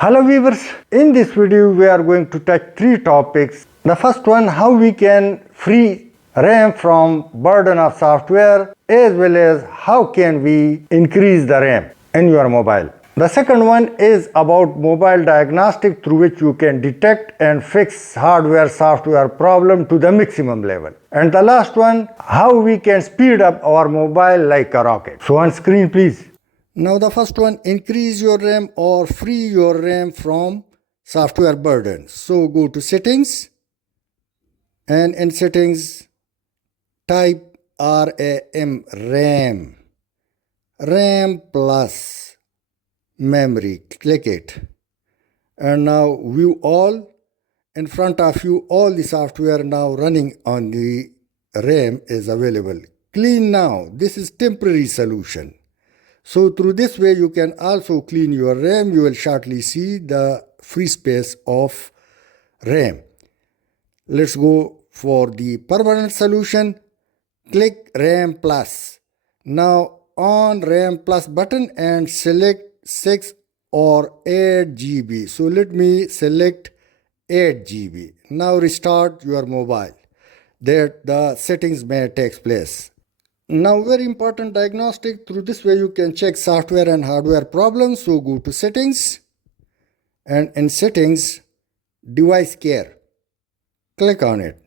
Hello viewers, in this video we are going to touch three topics. The first one, how we can free RAM from burden of software, as well as how can we increase the RAM in your mobile. The second one is about mobile diagnostic, through which you can detect and fix hardware software problem to the maximum level. And the last one, how we can speed up our mobile like a rocket. So on screen please. Now the first one, increase your RAM or free your RAM from software burden. So go to settings, and in settings type RAM plus memory, click it, and now view all. In front of you, all the software now running on the RAM is available. Clean now. This is temporary solution. So through this way you can also clean your RAM. You will shortly see the free space of RAM. Let's go for the permanent solution. Click RAM plus. Now on RAM plus button and select 6 or 8 GB. So let me select 8 GB. Now restart your mobile, that the settings may take place. Now very important diagnostic. Through this way you can check software and hardware problems. So go to settings, and in settings device care, click on it.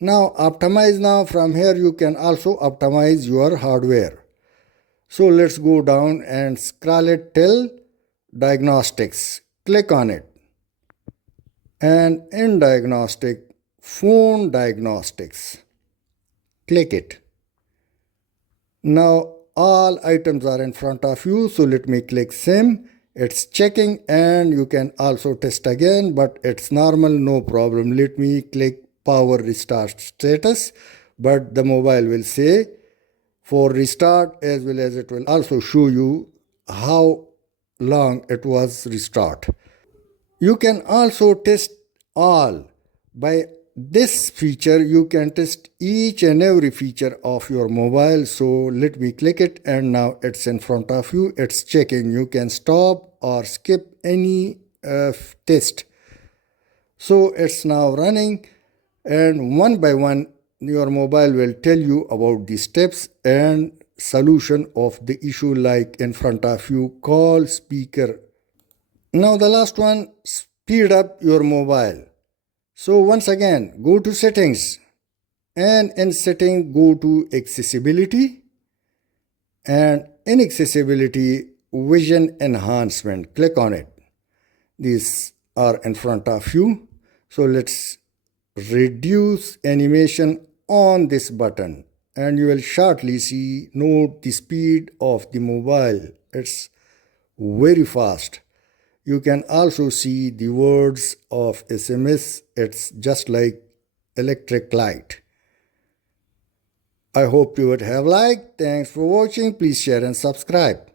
Now optimize. Now from here you can also optimize your hardware. So let's go down and scroll it till diagnostics, click on it, and in diagnostic, phone diagnostics, click it. Now all items are in front of you, so let me click sim. It's checking, and you can also test again, but it's normal, no problem. Let me click power restart status, but the mobile will say for restart, as well as it will also show you how long it was restart. You can also test all. By this feature you can test each and every feature of your mobile. So let me click it, and now it's in front of you. It's checking. You can stop or skip any test. So it's now running, and one by one your mobile will tell you about the steps and solution of the issue, like in front of you, call, speaker. Now the last one, speed up your mobile. So once again, go to settings, and in setting go to accessibility, and in accessibility, vision enhancement, click on it. These are in front of you. So let's reduce animation on this button, and you will shortly see, note the speed of the mobile. It's very fast. You can also see the words of SMS. It's just like electric light. I hope you would have liked. Thanks for watching. Please share and subscribe.